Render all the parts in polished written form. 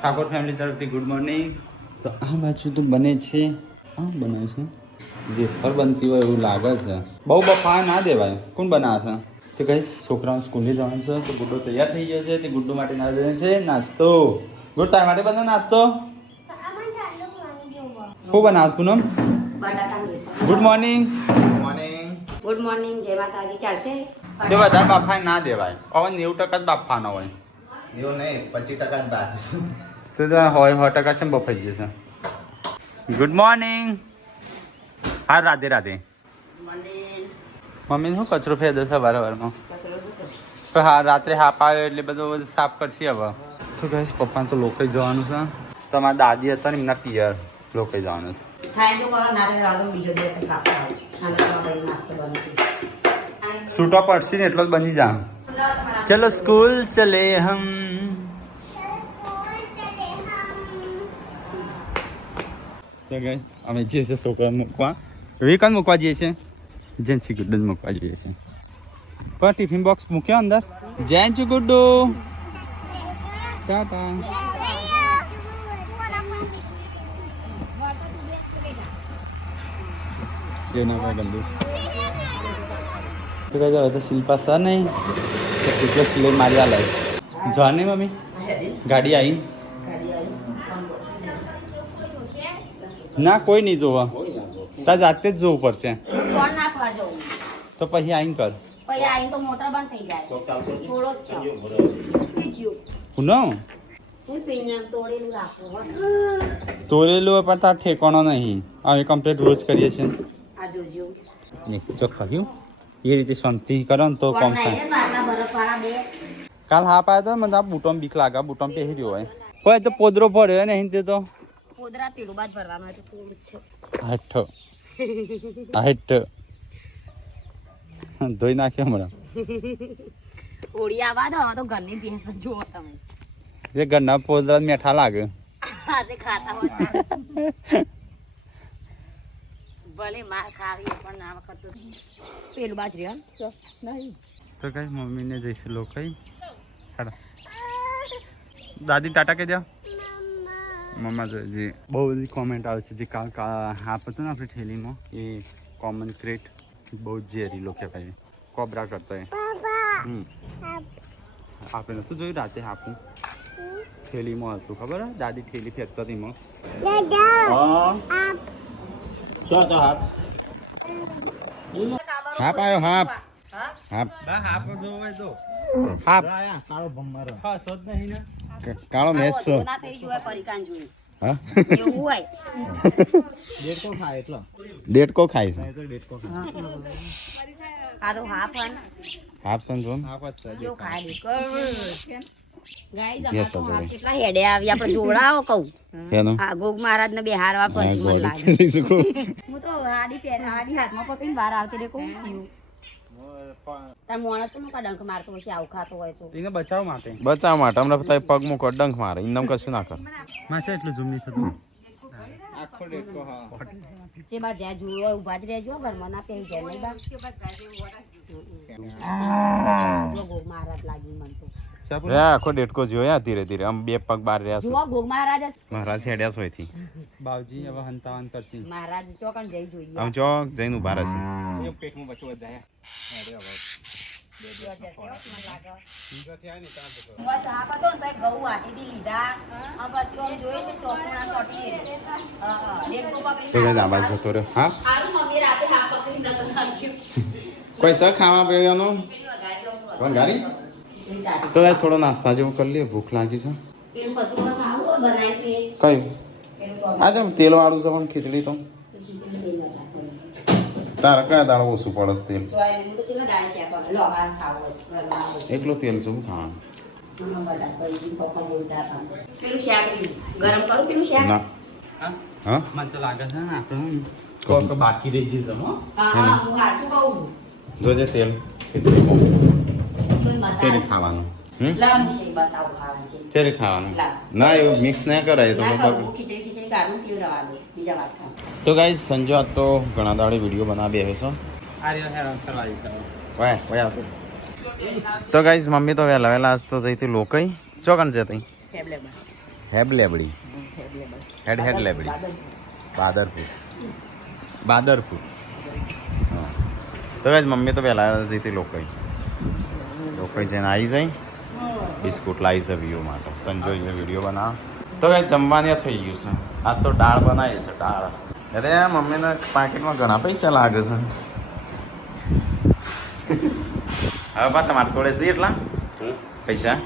Thakor family તરફથી good morning. તો આ બાજુ તો બને છે, બને છે વેફર બનતી હોય એવું લાગે છે. બહુ બફા ના દેવાય. કોણ બનાવે છે? તો કઈ છોકરાઓ સ્કૂલે જવાનું છે તો ગુડ્ડો તૈયાર થઈ ગયો છે. તે ગુડ્ડો માટે ના દે છે નાસ્તો. ગુડ તાર માટે બનાવ નાસ્તો. શું બનાવ Poonam? Good morning. Good morning. જય માતાજી. ચાલશે તે વધારે બાફા ના દેવાય. હવે 90% જ બાફાનો હોય. એવું નહીં, 25% જ બાફીશું. તો હોય 100% છે બફાઈ જશે. Good morning. હા રાધે રાધે. મમ્મી શું કચરો ફેર દે સવાર સવારમાં? તો હા રાત્રે હાપ આવ્યો એટલે બધું સાફ કરશે હવે. તો કહીશ પપ્પાને તો લોકોઈ જવાનું છે. તમારા દાદી હતા ને એમના પિયર લોકોઈ જવાનું છે. થાય તો કરો ના તો રાધો બીજો બે કાપા આવે નાસ્તો બની છૂટો પડશે ને એટલો જ બની જા. ચલો સ્કૂલ ચલે હમ. અમે જઈએ છીએ છોકરા મૂકવા. વિકન મૂકવા જઈએ છીએ. જેન્સી ગુડ્ડુ મૂકવા જઈએ છીએ. પણ ટિફિન બોક્સ મૂક્યો અંદર. જેન્સી ગુડ્ડુ ટાટા. ગંદુ તો કહે હવે તો શિલ્પા સર નહીં એટલે સિલાઈ મારી આ લાય જવા નહીં મમ્મી. ગાડી આવી ના કોઈ નહીં જોવા. તાર જાતે જ જોવું પડશે ફોન નાખવા જવું તો પછી આવીને કર. પછી આઈને તો મોટર બંધ થઈ જાય. થોડો જ છે પૂનમ હું પીને તોડેલું રાખું. તોરેલું હોય પણ તાર ઠેકાણો નહીં. અમે કમ્પ્લીટ રોજ કરીએ છીએ. આ જોજો ચોખ્ખા ગયું એ રીતે શાંતિ કરો ને તો કોમ થાય. કાલ હા પાયા તો મને આ બૂટોમાં બીક લાગે. બૂટોમાં પહેર્યો હોય કોઈ તો પોદરો પડ્યો ને અહીં તો પોદરા પીળું બાદ ભરવાનું હોય તો થોડું જ છે. હેઠો હેઠ ધોઈ નાખ્યો હમણાં. ઓળી આવા દો તો ઘરની ભેંસ જુઓ તમે. એ ઘરના પોદરા મેઠા લાગે. તે ખાતા હોય ભલે માર ખાવી પણ આ વખત પેલું બાજરી નહીં તો કઈ મમ્મીને જઈશું લોકો દાદી ટાટા કહી દો. મમ્મા જી બહુ બધી કોમેન્ટ આવે છે જે કાલ હાપ હતું ને આપણી થેલીમાં એ કોમન ક્રેટ બહુ જ ઝેરી લોકો ભાઈ કોબરા કરતો એ આપણે નતું જોયું રાતે હાપું થેલીમાં હતું ખબર હે દાદી થેલી ફેંકતા હતી એમાં. હાપ આવ્યો હાપ હાપ હાપ હાપ કાળો ભમરો કાળો મેચ છો ના થઈ જોય પરિકાન જોઈ હા એવું હોય. ડેટકો ખાય એટલો ડેટકો ખાય છે. આ તો હાફ હાફ સમજો ને જો ખાય દેખો ગાઈસ અમાર તો હાફ કેટલા હેડે આવી આપણે જોડાવો કહું. આ ગોગ મહારાજ ને બેહારવા પછી મને લાગે હું તો હાડી હાથમાં પકડીને બહાર આવતી રે કહું તાર મોણસ નું કા ડંખ મારતો પછી આવું ખાતો હોય તો એને બચાવ માટે હમણાં પગ મૂકો ડંખ મારે ઇનામ કશું ના કર માછા એટલું ઝૂમ નહીં થતું. આખો ડેટકો હા જે બાર જ્યાં જોયું હોય ઉભા જ રહેજો ઘરમાં ના પહેરી જાય નહીં બા ગોગ મહારાજ લાગી મન તો આખો ડેટકો જોયા ધીરે ધીરે આમ બે પગ બાર રહ્યા જુઓ ગોગ મહારાજ મહારાજ હેડ્યા હોય થી બાવજી હવે હંતાવન કરશી મહારાજ ચોકન જઈ જોઈએ આમ ચોક જઈને ઉભા રહેશે. પેટમાં બચો વધાયા તો કઈ આવાજ જતો રહ્યો. હા કોઈ સર ખાવા પીવાનું ગાડી તો થોડો નાસ્તા જેવું કરી લઈએ. ભૂખ લાગી છે. કયું આજે તેલ વાળું છે પણ ખીચડી તો તારે કયા દાળ ઓછું પડે તેલ એકલું તેલ શું ખાવાનું ના હા મને તો લાગે છે ને આપણે બાકી રહી જશે જોજે તેલ ખીચડી ચેરી ખાવાનું ચેરી ખાવાનું ના એવું મિક્સ ના કરાય તો ગાઈસ સંજો આજ તો ઘણા દાડે વિડીયો બનાવી આવ્યો છો. તો ગાઈસ મમ્મી તો વહેલા વહેલા આજ તો જઈ હતી લોકઈ ચોકન જતી હેબ લેબડી હેડ લેબડી બાદરપુર હા તો ગાઈસ મમ્મી તો વહેલા હતી લોકોઈ જઈને આવી જાય બિસ્કુટ લાવી છે વ્યૂ માટે સંજોઈએ વિડીયો બનાવ તો ગાઈસ જમવાની થઈ ગયું છે આ તો દાળ બનાવી છે દાળ અરે મમ્મીના પાકીટમાં ઘણા પૈસા લાગે છે હવે બા તમારે થોડે છે એટલા પૈસા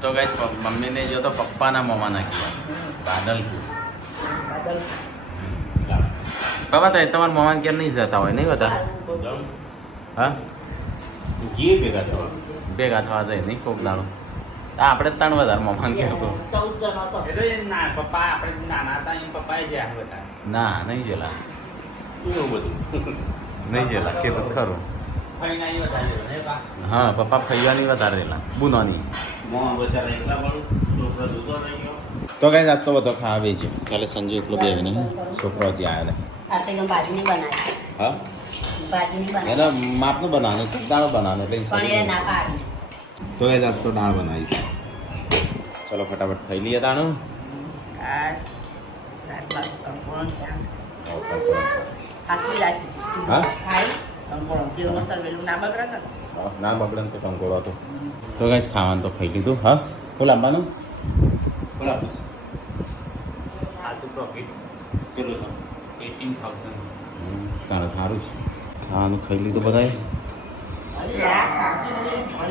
તો ગાઈસ મમ્મીને જો તો પપ્પાના મોમાં નાખ્યા બાદલપુર બાબા તો તમારા મોમાન કેમ નહીં જતા હોય નહીં વધારે હા ભેગા થવા જાય નહીં કોક દાડો આપણે ત્રણ વધારે મોમાન કહેતો ના નહીં જેલા નહીં જેલા કે તો ખરું હા પપ્પા ફૈવાની વધારે રહેલા બુનોની તો કઈ જાત તો બધો ખાવા બેસ્યો કાલે સંજુ એકલો બે નહીં છોકરો હજી આવ્યો હા એનો માપનું બનાવવાનું દાળ બનાવવાનું એટલે તો કઈ જાત તો દાળ બનાવીશ ચલો ફટાફટ ખાઈ લઈએ દાણું હા ના બગડે તો કંકોડો હતો તો કઈ ખાવાનું તો ખાઈ લીધું હા ફૂલ આપવાનું ફૂલ આપીશ તારે સારું છે ખાવાનું ખાઈ લીધું બધાએ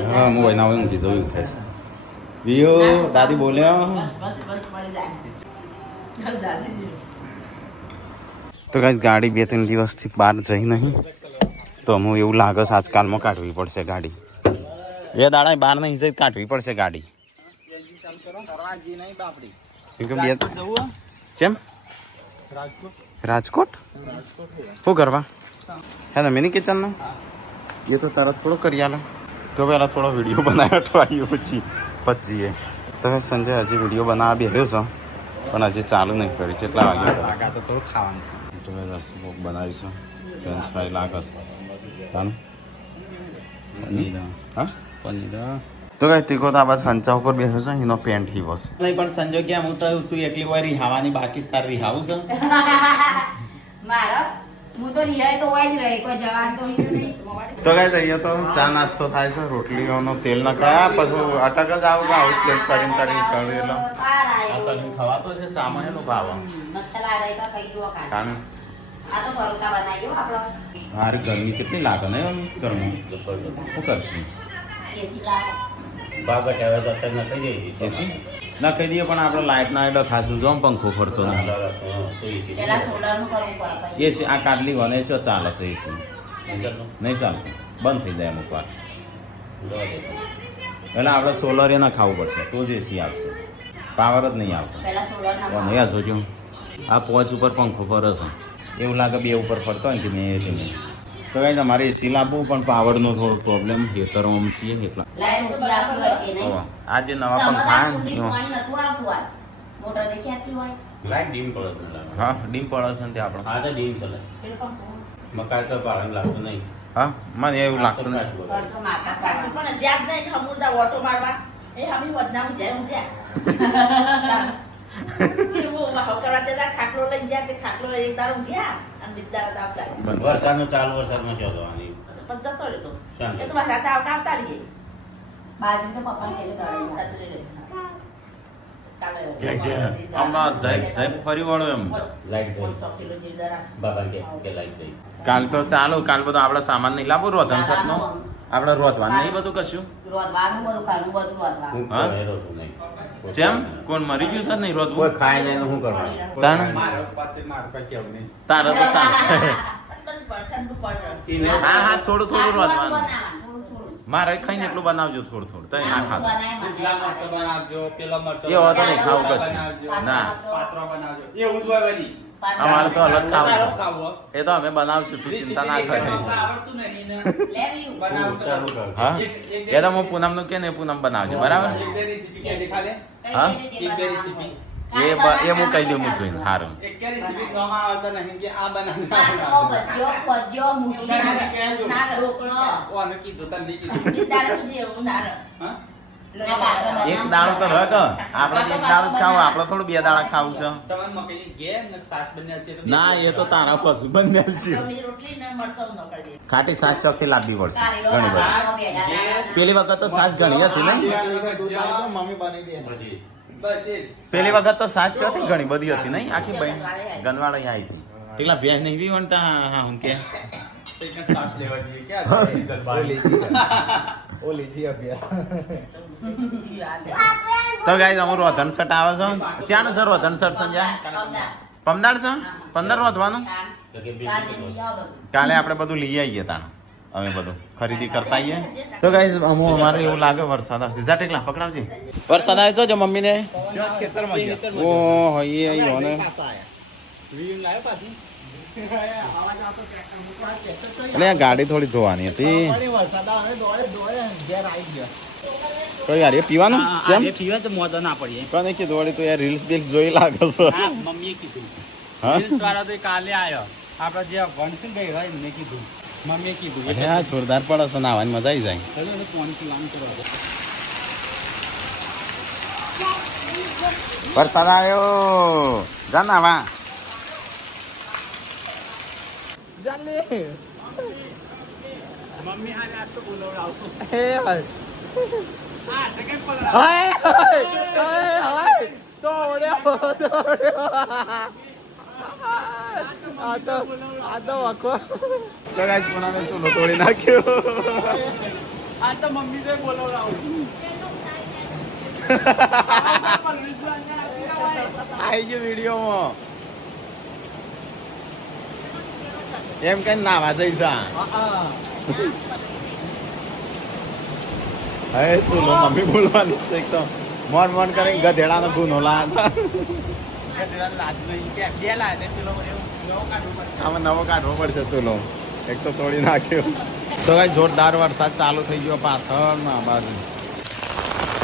હા હું વૈના હોય ઊંઘી જોયું થાય છે વિયો દાદી બોલ્યા તો કઈ ગાડી 2-3 દિવસથી બહાર જઈ નહીં તો અમુક એવું લાગે છે આજકાલમાં કાઢવી પડશે ગાડી એ દાડા બહાર નહીં જઈ કાઢવી પડશે ગાડી કેમ રાજકોટ શું કરવા હે ને મિની કિચનનો એ તો તરત થોડો કરી આલે તો પહેલાં થોડો વિડીયો બનાવ્યો અઠવાડિયું પછી તમે સંજય હજી વિડીયો બનાવવા બેઠ્યો છો પણ હજી ચાલુ નહીં કરી કેટલા વાગ્યા તો થોડું ખાવાનું તો રસભોગ બનાવીશું ફ્રેન્ચ ફ્રાય લાગે છે હા પનીર તો કઈ તીખો તો આ બાદ હંચા ઉપર બેઠો છે એનો પેન્ટ હી બસ નહીં પણ સંજય કે હું તો તું એટલી વાર રિહાવાની બાકી તાર રિહાવું છે તો કઈ જઈએ તો ચા નાસ્તો થાય છે રોટલીઓનો તેલ ના કયા પછી અટક જ આવું આવું પ્લેટ કરીને કરેલો ખવાતો છે ચામાં એનો ભાવ હારી ગરમી કેટલી લાગે ને ગરમી શું કરશે એસી ના કહી દઈએ પણ આપણે લાઇટ ના એટલે ખાસું જો પંખો ફરતો એસી આ કાઢલી હોય ને જો ચાલે છે એસી નહીં ચાલતું બંધ થઈ જાય અમુક વાર એટલે આપણે સોલર એ ના ખાવું પડશે તો જ એસી આવશે પાવર જ નહીં આવતો નહીં જોજો આ પોચ ઉપર પંખો ફરે છે એવું લાગે બે ઉપર ફરતો હોય કે નહીં એ નહીં તો કઈ તમારે એસી લાવવું પણ પાવરનો થોડો પ્રોબ્લેમ હેતરમાં છીએ એટલા આ જે નવા પંખા લાઈટ ડીમ પડે હા ડીમ પડે છે ને આપણે હા તો ડીમ ચલે મકાન તો ભાડે લાગતું નહીં હા મને એવું લાગતું નહીં વરસાદ નો ચાલુ વરસાદમાં ચોદવાની ફરી વળો એમ કાલ તો ચાલો કાલ બધું આપડે સામાન નહીં લાવો રોધન સટ નો આપડે રોધવાનું નહીં બધું કશું જેમ કોણ મરી ગયું છે નહીં રોજવું ખાય નહીં શું કરવાનું તારે તો ચાલશે હા હા થોડું થોડું રોધવાનું મારે ખાઈને એટલું બનાવજો થોડું થોડું તો ના ખાવ એ હોતો નહીં ખાવું કશું ના અમારે તો અલગ ખાવું એ તો અમે બનાવશું તું ચિંતા ના કરે હા એ તો હું પૂનમ નું કે ને પૂનમ બનાવજો બરાબર હા એ હું કહી દઉં હું જોઈને સારું એકેની સીધી નોમાં આવતા નહીં કે આ બનાવી પાટલો, ભજીયો, પજ્યો, મુઠી, ના ઢોકળો. ઓને કીધું તને નહીં કીધું એ દારૂ જેવું ના રહે. હા ના પાટલો એક બનાવ. દાડો તો રગ આપણે એક દાડો જ ખાવું આપણે થોડું બે દાડા ખાવું છે તમે મકઈની ઘેર ને સાસ બન્યા છે તો ના એ તો તારા પશુ બંને છે ઘઉંની રોટલી ને મરચાં ન કરી દે. ખાટી સાસ ચોખ્ખી લાવવી પડશે કારેલો ઘણી બધી રાખો, બેડા રાખો. પેલી વખત તો સાસ ઘણી હતી નહીં દૂધ આવી તો મમ્મી બની દે બસ એ જ. પેલી વખત તો સાસ ચોથી ઘણી બધી હતી નહીં આખી બહેન ગનવાડા આવી હતી પેલા ભેંસ નહીં બી વણતા હા હું કે એકને સાસ લેવા જઈએ ક્યાં ડીઝલ બાર ઓ લીધી અભ્યાસ તો ગાઈસ અમારું વધન શર્ટ આવે છે ચાણ સર વધન શર્ટ સંજ્યા પમદાડ છે 15 વધવાનું કાલે આપણે બધું લઈ આવીએ તાણ અમે બધું ખરીદી કરતા આવીએ તો ગાઈસ અમારે એવું લાગે વરસાદ આવશે જા ટેકલા પકડાવજે વરસાદ આવ્યો છો જો મમ્મીને ખેતરમાં ગયા ઓ હઈએ આવ્યો ને વીમ લાવ્યો પાછી એટલે આ ગાડી થોડી ધોવાની હતી વરસાદ આવે દોડે દોડે ઘેર આવી ગયા તો યાર એ પીવાનું કેમ પીવા તો મોતો ના પડીએ કોને કીધું વળી તું યાર રીલ્સ બીલ્સ જોઈ લાગે છો હા મમ્મીએ કીધું હા રીલ્સ વાળા તો કાલે આવ્યો આપડે જે વણસી ગઈ હોય એમને કીધું મમ્મીએ કીધું અરે આ જોરદાર પડે છે નાવાની મજા આવી જાય ફોન પીવાનું કરો વરસાદ આવ્યો જા નાવા મમ્મી હાલે આજ તો બોલાવડાવતો તોડી નાખ્યો આ તો મમ્મી તો બોલાવડાવું આવી ગયો વિડીયોમાં એમ કઈ નાવા જઈશા હવે ચૂલો મમ્મી બોલવાની છે એક તો મોન મોન કરીને ગધેડાનો ગુનો લાયા આમાં નવો કાઢવો પડશે ચૂલો એક તો તોડી નાખ્યો તો કઈ જોરદાર વરસાદ ચાલુ થઈ ગયો પાછળમાં બાજુ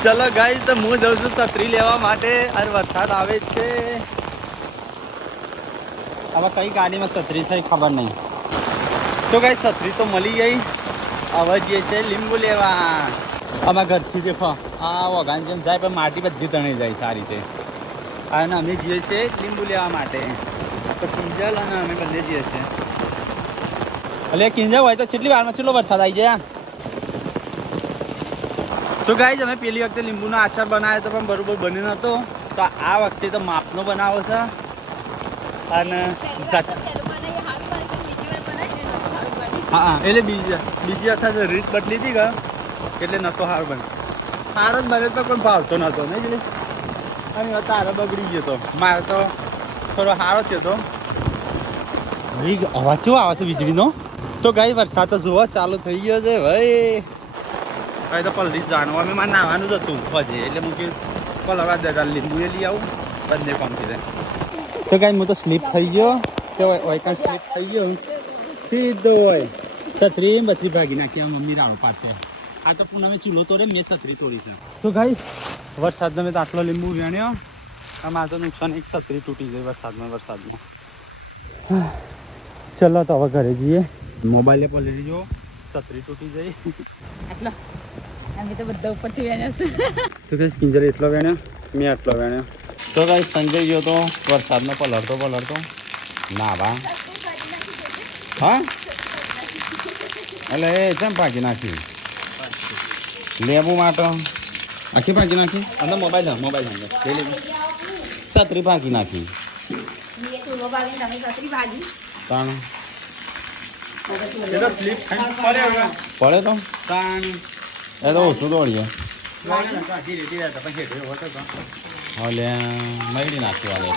ચલો ગાઈસ તો હું જઉં છું છત્રી લેવા માટે અને વરસાદ આવે છે હવે કઈ ગાડીમાં છત્રી છે ખબર નહીં તો ગાઈસ છત્રી તો મળી ગઈ હવે જે છે લીંબુ લેવા અમારા ઘરથી દેખો આ વગાન જેમ જાય પણ માટી બધી તણાઈ જાય સારી રીતે અને અમે જઈએ છીએ લીંબુ લેવા માટે તો કિંજલ અને અમે બંને જઈએ છીએ એટલે કિંજલ હોય તો કેટલી વારમાં ચેટલો વરસાદ આવી જાય તો ગાઈસ અમે પેલી વખતે લીંબુનો આચાર બનાવ્યો હતો પણ બરોબર બન્યો નહોતો તો આ વખતે તો માપનો બનાવો છે અને હા એટલે બીજી વખત રીત બદલી હતી કે એટલે નહોતો સારો બને સારો જ બને તો પણ ભાવતો નહોતો નહીં એટલે અને તારો બગડી ગયો તો મારે તો થોડો સારો થયો હતો અવાજ કેવો આવે છે વીજળીનો તો ગાઈ વરસાદ તો જોવો ચાલુ થઈ ગયો છે ભાઈ હવે તો પલરી જાણવા અમે મારે નાવાનું જ હતું હજી એટલે હું કે પલવા દેતા લીંબુ એ લઈ આવું બંને કામ કીધે તો કાંઈ હું તો સ્લીપ થઈ ગયો કે વૈકાંત સ્લીપ થઈ ગયો સીધો હોય છત્રી બત્રી ભાગી નાખી મમ્મી રાણો પાસે આ તો પૂનમે ચૂલો તોડે મેં છત્રી તોડી છે તો ગાઈસ વરસાદનો મેં તો આટલો લીંબુ વેણ્યો આમાં તો નુકસાન એક છત્રી તૂટી જાય વરસાદમાં ચલો તો હવે ઘરે જઈએ મોબાઈલે પલરી જો છત્રી તૂટી જાય આટલો અમે તો બધા ઉપરથી વેણ્યા છે તો કઈ કિંજર એટલો વેણ્યો મેં આટલો વેણ્યો તો કઈ સંજય ગયો તો વરસાદનો પલળતો નાવા હા એટલે એ કેમ ભાગી નાખી લેબુ માટે આખી ભાગી નાખી અને મોબાઈલ છત્રી ભાગી નાખી એ ચૂલો ભાગીને તમે છત્રી ભાગી તાણ એ તો સ્લીપ પડે હવે પડે તો તાણ એ તો ઓછું દોડીએ એટલે મળી નાખ્યો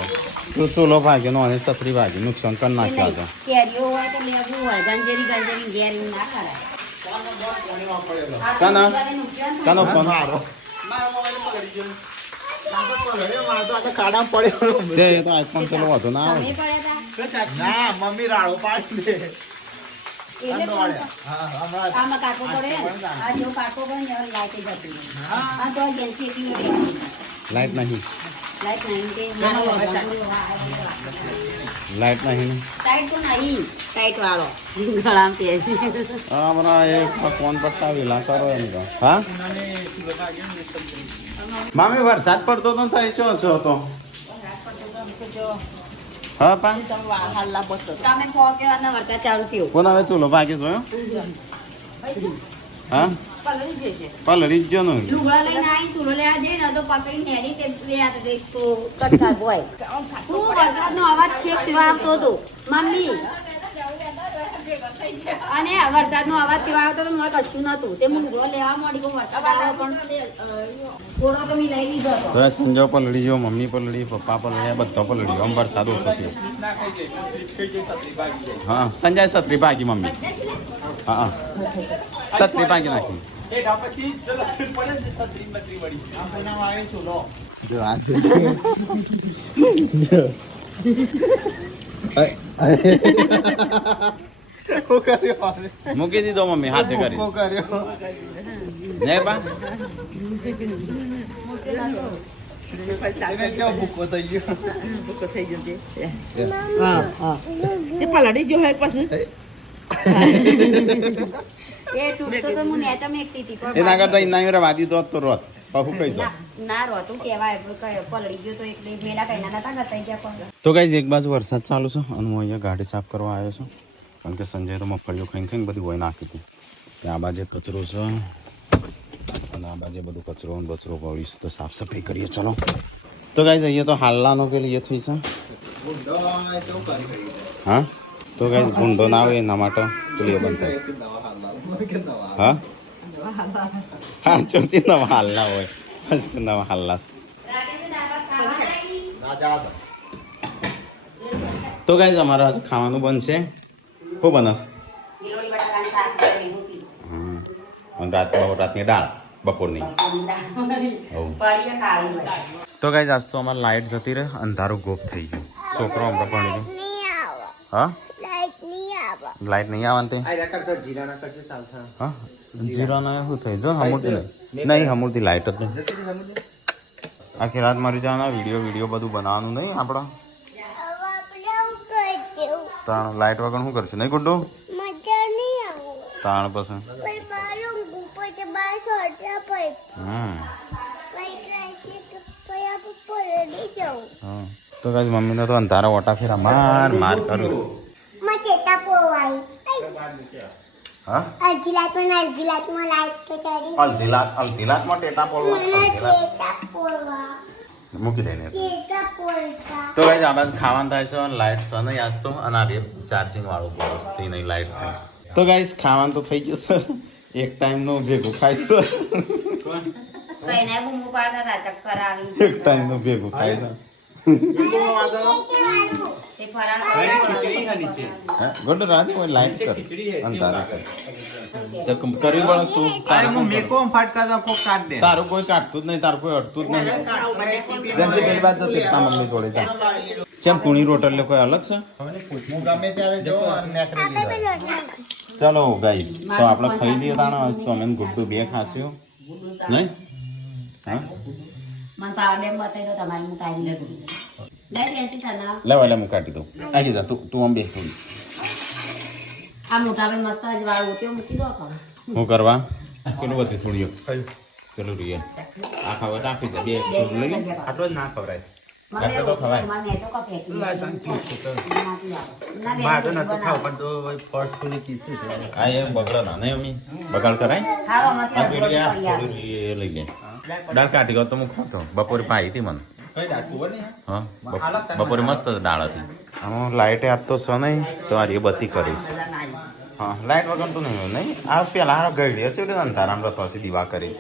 તું ચૂલો ભાગ્યો નો અને છત્રી ભાગી નુકસાન કરી નાખ્યો હતો કેરીઓ હોય તો લેવું હોય ગંજરી ઘેર ના ખરાય કાના કાનો ફોન ખાડા પડ્યો તે તો આઈફોન પેલો હતો ના આવે તમે પડ્યા હતા ના મમ્મી રાડો પાડી દે એટલે આમાં કાકો પડે આ જો કાકો પડે ને લાઈટ જતી આ તો એલસી એટલી લાઈટ નહીં લાઈટ નહીં કે મારો લાઈટ નહીં ને ટાઈટ તો નહીં ટાઈટ વાળો ગળામાં પહેરી હમણાં એક ફોન પટાવેલા કરો એમ તો હા મામી વરસાદ પડતો તો થઈ છો છો તો હા પા તમે ફોન કેવાના વરસાદ ચાલુ થયો કોણ હવે ચૂલો ભાગી જોયો હા પલળી જશે પલળી જ ગયો ને લુગડા લઈને આવી ચૂલો લેવા જઈએ ને તો પકડી નેડી તે લે આ તો કટકા હોય હું વરસાદનો અવાજ છેક તેવા આવતો હતો મમ્મી અને વરસાદનો અવાજ તેવા આવતો તો મને કશું નતું તે હું લુગડો લેવા માંડી કહું વરસાદ આવ્યો પણ કોરો તો મેં લઈ લીધો હતો તો સંજો પલળી ગયો મમ્મી પલળી પપ્પા પલળ્યા બધો પલળી ગયો આમ વરસાદ ઓછો થયો હા સંજય સત્રી ભાગી મમ્મી હા સત્રી ભાગી નાખી જો આ છે શું કર્યો મૂકી દીધો મમ્મી હાથે કરી શું કર્યો ને બા એને કેવો ભૂકો થઈ ગયો પલડી જો હે પછી એ તૂટતો તો હું નેચા મેકતી હતી પણ એના કરતા ઇનાયરે વાદી દો તો રોત પહુ કઈ દો ના રોતું કેવાય પલળી ગયો તો એટલે મેલા કઈ ના નતા કરતા ગયા પણ તો ગાઈઝ એક બાજુ વરસાદ ચાલુ છે અને હું અહીંયા ગાડી સાફ કરવા આવ્યો છું કારણ કે સંજય તો મગફળીઓ ખાઈને ખાઈને બધી હોય નાખી હતી ત્યાં આ બાજુ કચરો છે અને આ બાજુ બધું કચરો અને બચરો પડીશ તો સાફ સફાઈ કરીએ ચલો તો ગાઈઝ અહીંયા તો હાલનાનો પેલી એ થઈ છે હા તો ગાઈઝ ગુંડો ના આવે એના માટે પેલી એ બંધ થાય હા હા ચોથી નવા હાલના હોય નવા હાલના તો ગાઈઝ અમારે આજે ખાવાનું બનશે શું બનશે ગીરોળી બટાકાનું શાક કરી રોટી અને રાતની દાળ બપોરની પડીએ ખાવી હોય તો ગાઈઝ આજ તો અમારે લાઇટ જતી રહે અંધારું ગોપ થઈ ગયું છોકરો હમણાં ભણી ગયો હા લાઇટ નહીં આવવાની હા જીરાના શું થઈ જો હમુરથી નહીં હમુરથી લાઇટ જ નહીં આખી રાત મારી જવાના વિડીયો બધું બનાવવાનું નહીં આપણા તાણ લાઇટ વગર શું કરશું નહીં ગુડ્ડુ તાણ પછી હા તો કાંઈ મમ્મીને તો અંધારા ઓટા ફેરા માર કરું હા અડધી ટેટા પોળવા મૂકી દઈને તો ગાઈઝ આ બાજુ ખાવાનું થાય છે લાઇટ છે નહીં આજ તો અને આ ચાર્જિંગ વાળું બોરસ તે નહીં લાઇટ થાય છે તો ગાઈઝ ખાવાનું તો થઈ ગયું છે એક ટાઈમનું ભેગું ખાઈશ કઈને બૂમો પાડતા હતા ચક્કર આવી એક ટાઈમનું ભેગું ખાઈશ તે ફરાળ ગોડો રાત કોઈ લાઇટ કર અંધારું છે તો કરી વળ તું તારું કોઈ કાઢતું જ નહીં તારું કોઈ અડતું જ નહીં જેમથી પેલી વાત જતી તા મમ્મી જોડે જા ચેમ કુણી રોટલ કોઈ અલગ છે હું ગમે ત્યારે જો ચલો ગાઈસ તો આપણે ખાઈ લઈએ તાણો તો અમે ગુડ્ડુ બે ખાસ્યું નહીં હા મને પાવર ડેમ બતાવી દો તમારે હું ટાઈમ લે એસી સાના લેવા લે હું કાઢી દઉં આવી જા તું આમ બે થોડી આ મોટા ભાઈ મસ્ત જ વાળ ઊંચો મૂકી દો ખબર શું કરવા પેલું બધી થોડીઓ પેલું રીએ આ ખાવા તો આપી દે બે થોડું લઈ લે આટલો જ ના ખવડાય મને તો ખવાય મને નેચો કો ફેંકી આ એ બગડો ના નહીં અમી બગાડ કરાય હારો આ મત પેલી આ થોડી એ લઈ લે દાળ કાઢી ગયો તો હું ખાતો બપોરે પાઈ હતી મને હા બપોરે મસ્ત દાળ હતી આમાં લાઇટે આજ તો છે નહીં તો આ એ બત્તી કરીશ હા લાઇટ વગર તો નહીં નહીં આ પેલા હારો ગઈ છે એટલે અંધારામ રથવાથી દીવા કરી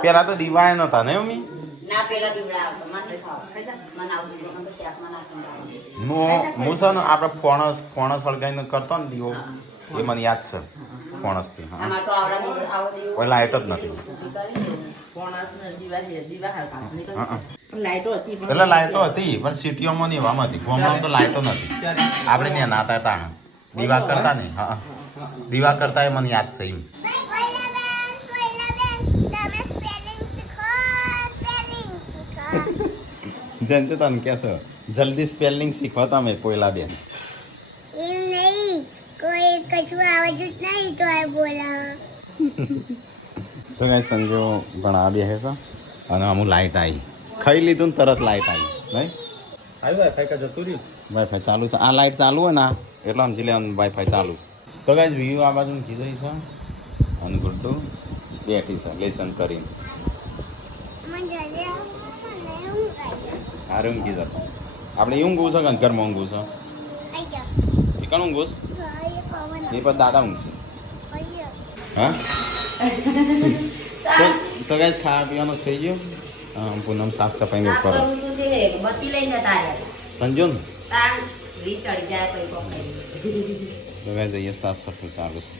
પેલા તો દીવા નતા ને અમી ના પેલા દીવડા આવતો મને ખાવ ખાઈ મને આવું દીવડો મને શેકમાં નાખી હું છે ને આપણે ફોણસ વળગાઈને કરતો ને દીવો એ મને યાદ છે ફોણસથી હા આમાં તો આવડા દીવડા કોઈ લાઇટ જ નથી લાઈટો હતી એટલે લાઇટો હતી પણ સિટીઓમાં ની એવામાં હતી ગામડામાં તો લાઇટો નથી આપણે ત્યાં નાતા હતા દીવા કરતા ને હા દીવા કરતા એ મને યાદ છે એમ જેનસે તને કહેશો જલ્દી સ્પેલિંગ શીખો તમે પોયલા બેન એમ નહીં કોઈ કશું આવડતું જ નહીં તો આ બોલાવો તો કઈ સંજો ભણા બે છે અને અમુક લાઇટ આવી ખાઈ લીધું ને તરત લાઇટ આવી ભાઈ આવ્યું વાઈફાઈ કા જતું રહ્યું વાઈફાઈ ચાલુ છે આ લાઇટ ચાલુ હોય ને એટલે સમજી લેવાનું વાઈફાઈ ચાલુ છે. તો કઈ વ્યૂ આ બાજુ કીધું છે અને ગુડ્ડુ બેઠી છે લેસન કરીને મને જલ્દી આવો મને ઊંઘ આવી આ ઊંઘી જતો આપણે ઊંઘવું છે કે ઘરમાં ઊંઘવું છે અહીંયા એ કણ ઊંઘવું છે ભાઈ પવન એ પર દાદા ઊંઘશે અહીંયા હા તો કઈ ખાવા પીવાનું થઈ ગયું પૂનમ સાફ સફાઈની ઉપર બત્તી લઈને જતા રહ્યા સંજો ને તાર વી ચડી જાય પછી પકડાઈ તો કઈ જઈએ સાફ સફાઈ ચાલુ છે